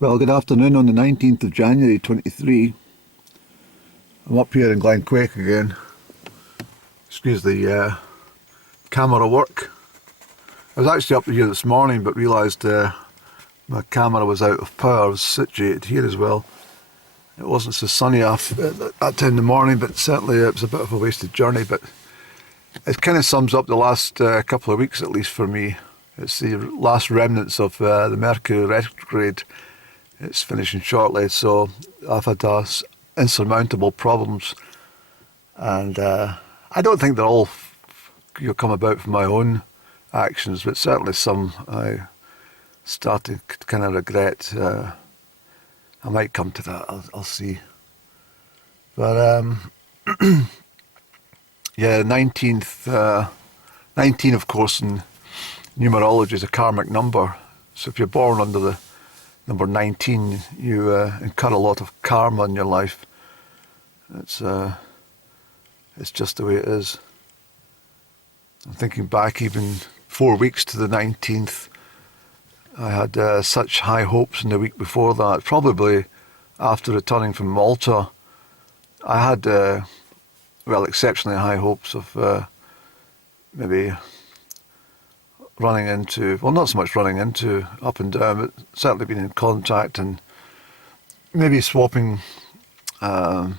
Well, good afternoon on the 19th of January 23. I'm up here in Crieff again. Excuse the camera work. I was actually up here this morning but realised my camera was out of power. I was situated here as well. It wasn't so sunny off at that time in the morning, but certainly it was a bit of a wasted journey. But it kind of sums up the last couple of weeks, at least for me. It's the last remnants of the Mercury retrograde. It's finishing shortly, so I've had insurmountable problems, and I don't think they're all come about from my own actions, but certainly some I started to kind of regret. I might come to that. I'll see. But yeah, 19, of course, in numerology is a karmic number. So if you're born under the number 19, you incur a lot of karma in your life. It's just the way it is. I'm thinking back even 4 weeks to the 19th. I had such high hopes in the week before that. Probably after returning from Malta, I had, exceptionally high hopes of maybe running into, well, not so much running into, up and down, but certainly being in contact and maybe swapping the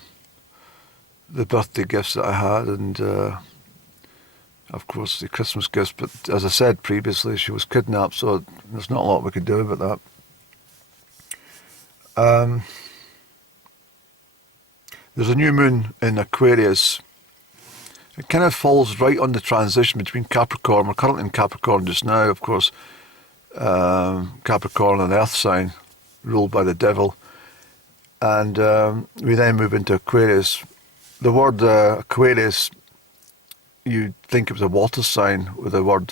birthday gifts that I had and, of course, the Christmas gifts. But as I said previously, she was kidnapped, so there's not a lot we could do about that. There's a new moon in Aquarius. It kind of falls right on the transition between Capricorn. We're currently in Capricorn just now, of course. Capricorn, an earth sign, ruled by the devil. And we then move into Aquarius. The word Aquarius, you'd think it was a water sign with the word,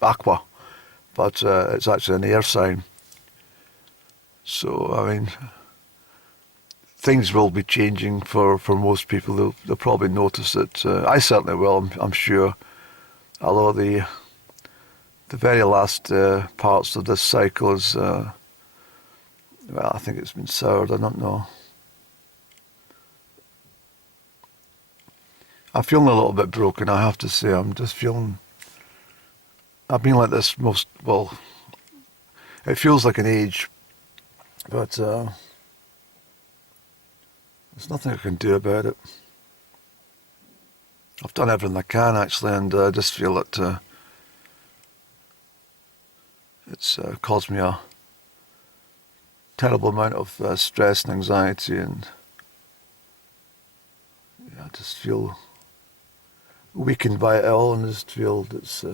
aqua. But it's actually an air sign. So, I mean, things will be changing for most people. They'll probably notice it. I certainly will, I'm sure. Although the very last parts of this cycle is, I think it's been soured. I don't know. I'm feeling a little bit broken, I have to say. I'm just feeling... I've been like this it feels like an age, but there's nothing I can do about it. I've done everything I can, actually, and I just feel that it's caused me a terrible amount of stress and anxiety, and I just feel weakened by it all, and I just feel it's...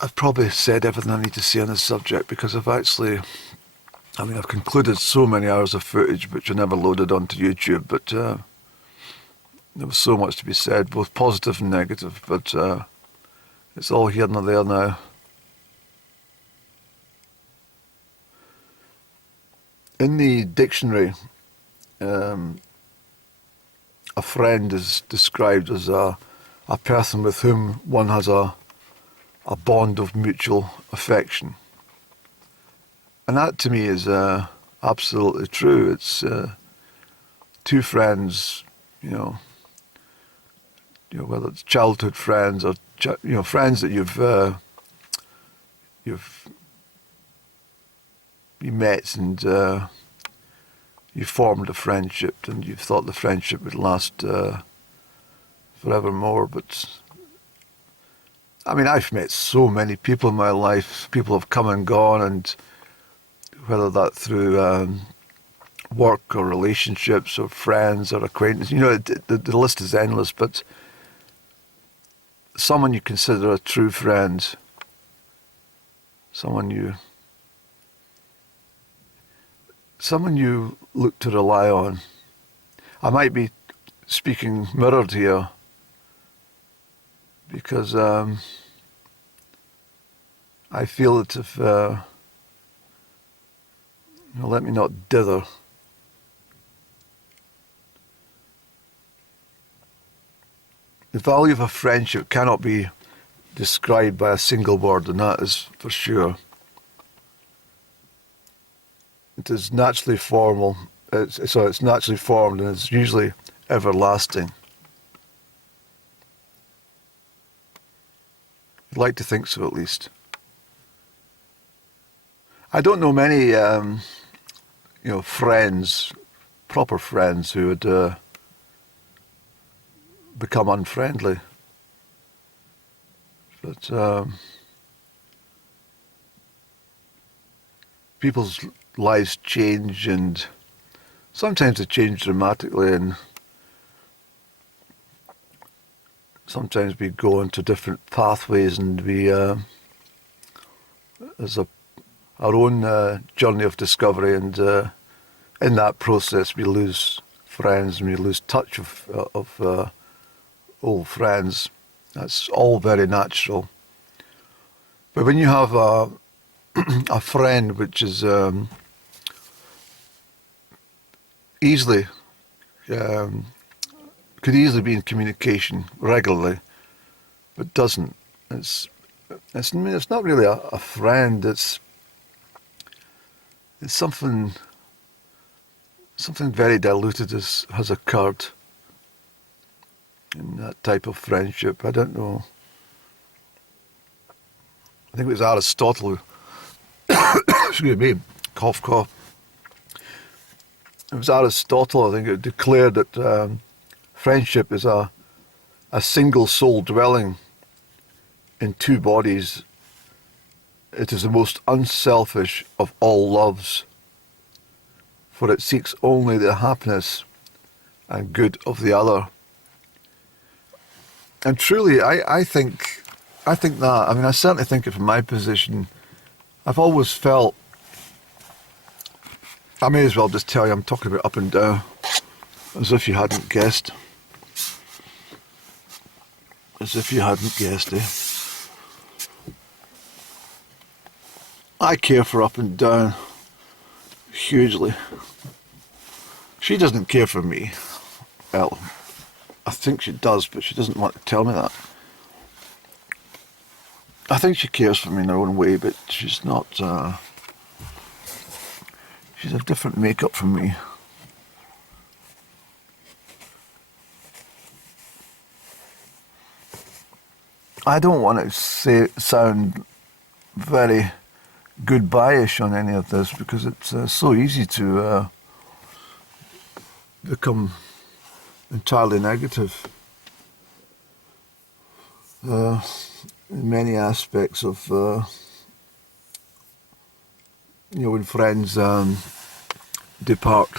I've probably said everything I need to say on this subject because I've concluded so many hours of footage which I never loaded onto YouTube, but there was so much to be said, both positive and negative, but it's all here and there now. In the dictionary, a friend is described as a person with whom one has a bond of mutual affection. And that to me is absolutely true. It's two friends, whether it's childhood friends or friends that you met and you formed a friendship and you thought the friendship would last forevermore. But I mean, I've met so many people in my life. People have come and gone, and whether that through work or relationships or friends or acquaintances, the list is endless. But someone you consider a true friend, someone you look to rely on. I might be speaking mirrored here, because I feel that if, let me not dither. the value of a friendship cannot be described by a single word, and that is for sure. It is naturally formal. It's naturally formed, and it's usually everlasting. I'd like to think so, at least. I don't know many, friends, proper friends, who would become unfriendly. But people's lives change, and sometimes they change dramatically, and sometimes we go into different pathways, and we, there's our own journey of discovery, and in that process we lose friends, and we lose touch of old friends. That's all very natural. But when you have a friend which is easily could easily be in communication regularly, but doesn't, it's not really a friend. It's something very diluted has occurred in that type of friendship. I don't know. I think it was Aristotle who, excuse me, cough, cough. It was Aristotle, I think, who declared that friendship is a single soul dwelling in two bodies. It is the most unselfish of all loves, for it seeks only the happiness and good of the other. And truly, I think that, I mean, I certainly think it from my position. I've always felt, I may as well just tell you, I'm talking about up and down, as if you hadn't guessed. As if you hadn't guessed, eh? I care for up and down hugely. She doesn't care for me. Well, I think she does, but she doesn't want to tell me that. I think she cares for me in her own way, but she's not, she's a different makeup from me. I don't want to sound very goodbye-ish on any of this, because it's so easy to become entirely negative in many aspects of, when friends depart.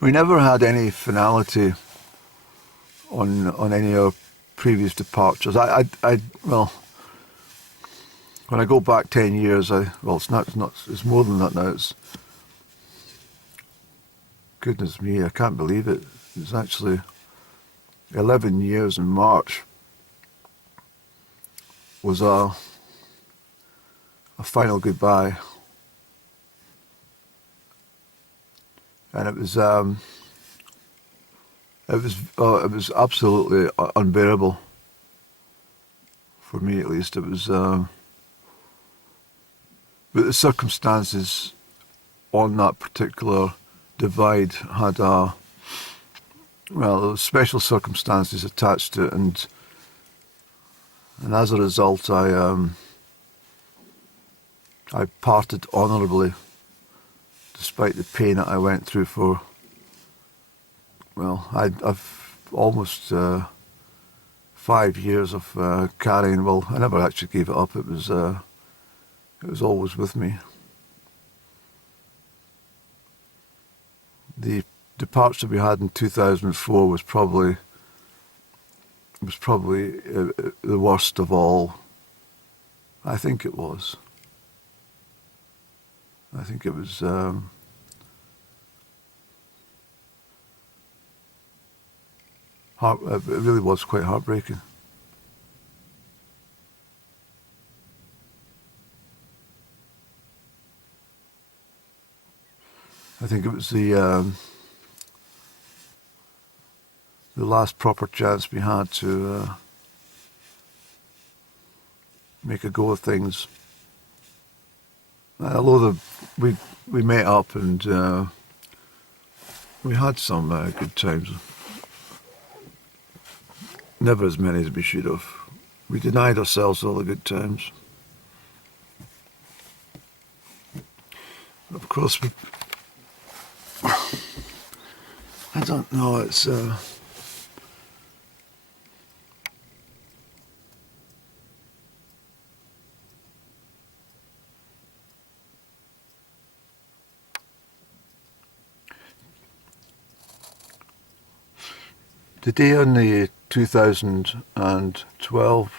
We never had any finality on any of our previous departures. Well, when I go back 10 years, it's more than that now. Goodness me, I can't believe it. It's actually 11 years in March was a final goodbye. And it was absolutely unbearable, for me at least. It was, but the circumstances on that particular divide had there were special circumstances attached to it, and as a result, I parted honourably, despite the pain that I went through for. Well, I've almost 5 years of carrying. Well, I never actually gave it up. It was always with me. The departure we had in 2004 was probably the worst of all. I think it was. I think it was. It really was quite heartbreaking. I think it was the the last proper chance we had to make a go of things. Although we met up and we had some good times. Never as many as we should have. We denied ourselves all the good times. Of course, I don't know, it's... the day on the 2012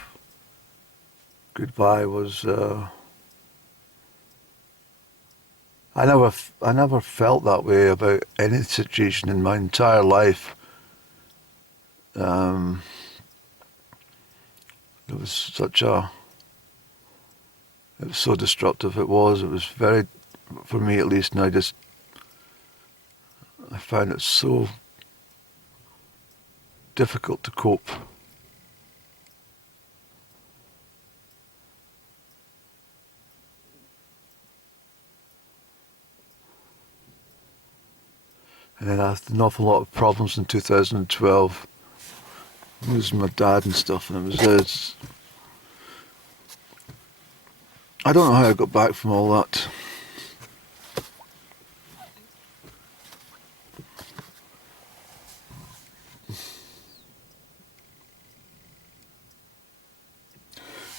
goodbye was... I never felt that way about any situation in my entire life. It was so destructive. It was very, for me at least, and I found it so difficult to cope. And then I had an awful lot of problems in 2012, losing my dad and stuff, and I don't know how I got back from all that.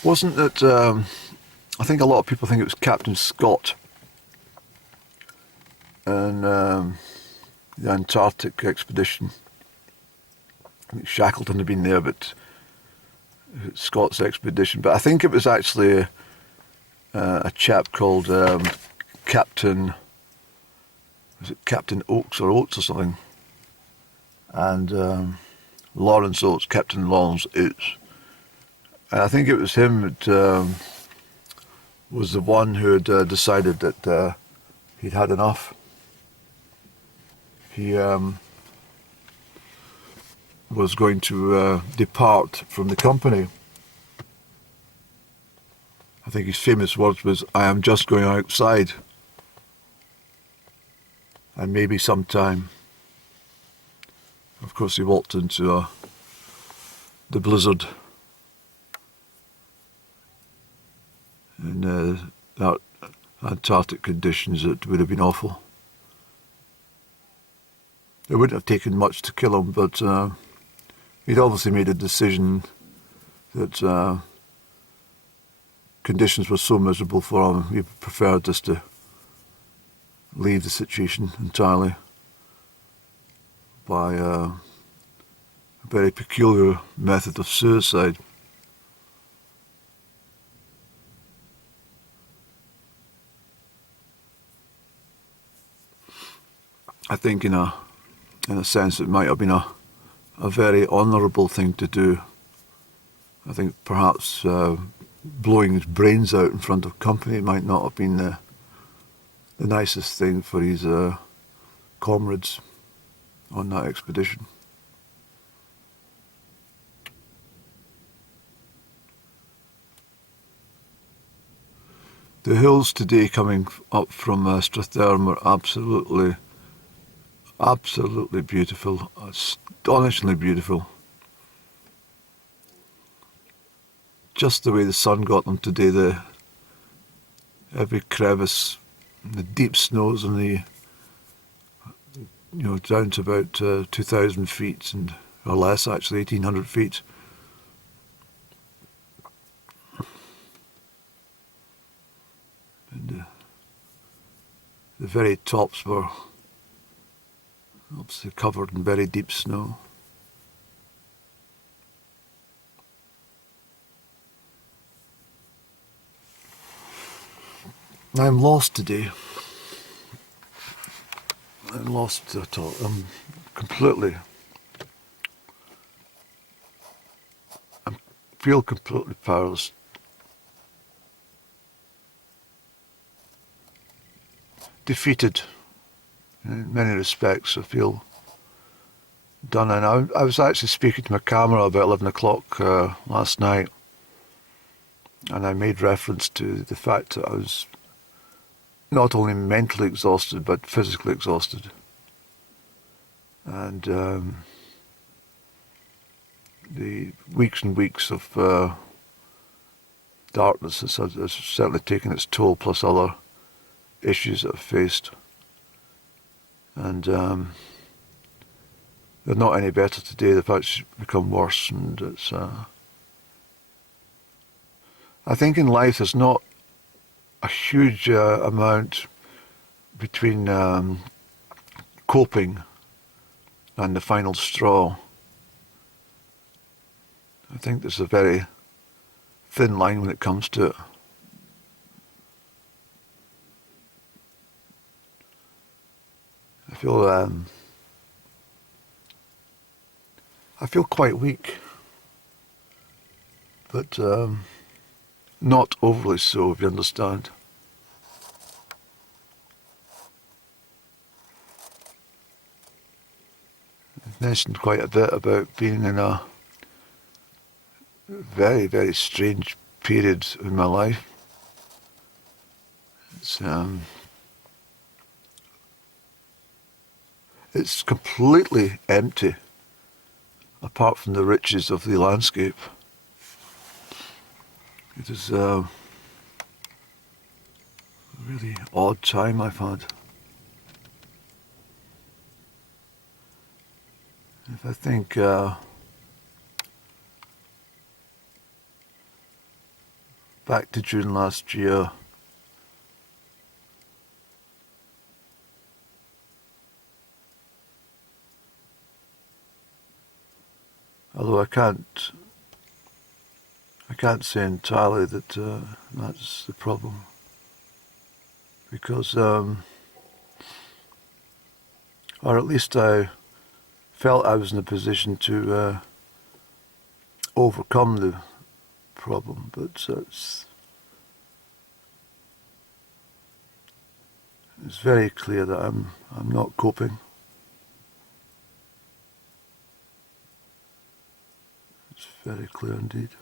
Wasn't it, I think a lot of people think it was Captain Scott and the Antarctic expedition. I think Shackleton had been there, but Scott's expedition. But I think it was actually a chap called Captain Oates or something, and Lawrence Oates, Captain Lawrence Oates. And I think it was him that was the one who had decided that he'd had enough. He was going to depart from the company. I think his famous words was, "I am just going outside, and maybe sometime." Of course, he walked into the blizzard in that Antarctic conditions. It would have been awful. It wouldn't have taken much to kill him, but he'd obviously made a decision that conditions were so miserable for him, he preferred just to leave the situation entirely by a very peculiar method of suicide. I think in a sense it might have been a very honourable thing to do. I think perhaps blowing his brains out in front of company might not have been the nicest thing for his comrades on that expedition. The hills today coming up from Stratherm are absolutely beautiful, astonishingly beautiful. Just the way the sun got them today, every crevice, the deep snows and down to about 2,000 feet or less actually, 1,800 feet. And the very tops were obviously covered in very deep snow. I'm lost today. I'm lost at all. I'm completely... I feel completely powerless. Defeated in many respects. I feel done. And I was actually speaking to my camera about 11 o'clock last night, and I made reference to the fact that I was not only mentally exhausted but physically exhausted. And the weeks and weeks of darkness has certainly taken its toll, plus other issues that I've faced. And they're not any better today. They've actually become worse. And it's, I think in life there's not a huge amount between coping and the final straw. I think there's a very thin line when it comes to it. I feel quite weak, but not overly so, if you understand. I've mentioned quite a bit about being in a very, very strange period in my life. It's completely empty, apart from the riches of the landscape. It is a really odd time I've had. If I think back to June last year, although I can't say entirely that that's the problem, because, or at least I felt I was in a position to overcome the problem, but it's very clear that I'm not coping. It's very clear indeed.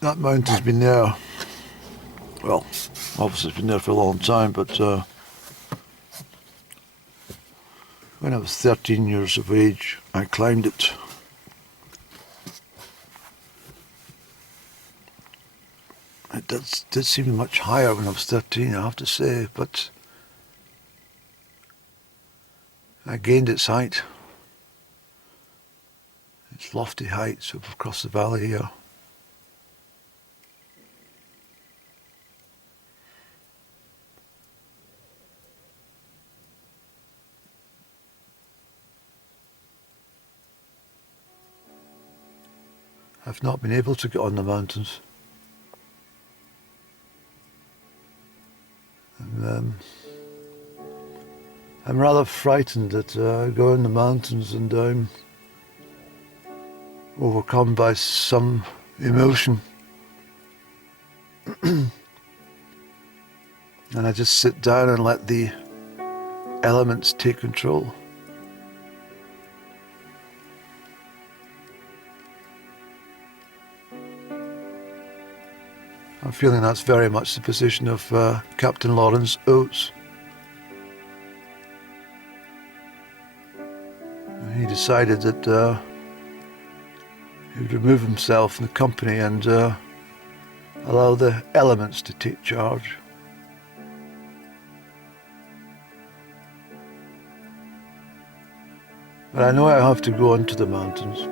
That mountain's been there, well, obviously it's been there for a long time, but when I was 13 years of age, I climbed it. It did seem much higher when I was 13, I have to say, but I gained its height. Its lofty heights across the valley here. I've not been able to get on the mountains. And, I'm rather frightened that I go in the mountains and I'm overcome by some emotion. And I just sit down and let the elements take control. I'm feeling that's very much the position of Captain Lawrence Oates. He decided that he would remove himself from the company and allow the elements to take charge. But I know I have to go onto the mountains,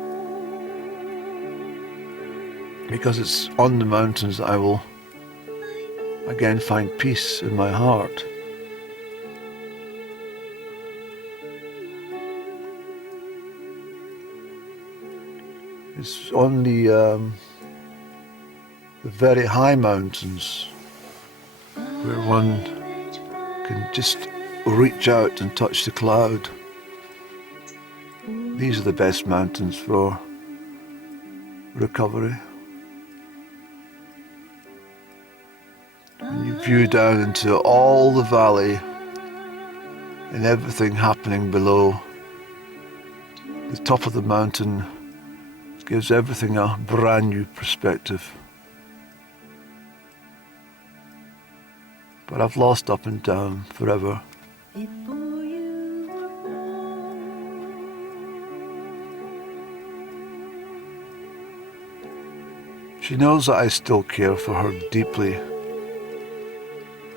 because it's on the mountains that I will again find peace in my heart. It's on the the very high mountains where one can just reach out and touch the cloud. These are the best mountains for recovery. And you view down into all the valley and everything happening below. The top of the mountain gives everything a brand new perspective. But I've lost up and down forever. She knows that I still care for her deeply.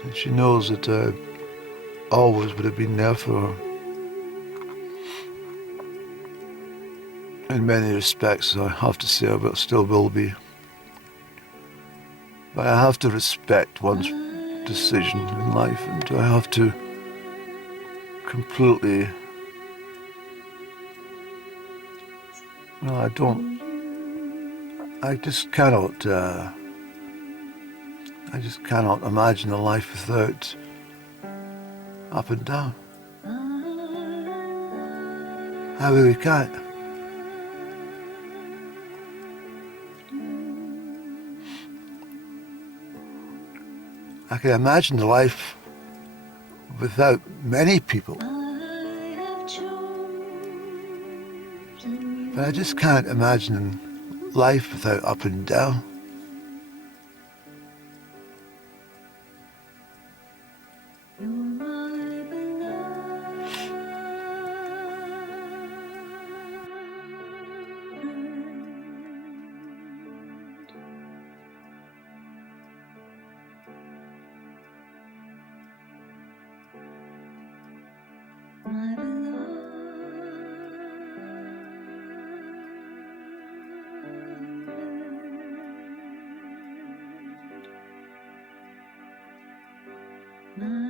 And she knows that I always would have been there for her. In many respects, I have to say I still will be. But I have to respect one's decision in life, and I have to completely... Well, I just cannot imagine a life without up and down. I really can't. I can imagine a life without many people. But I just can't imagine life without up and down. My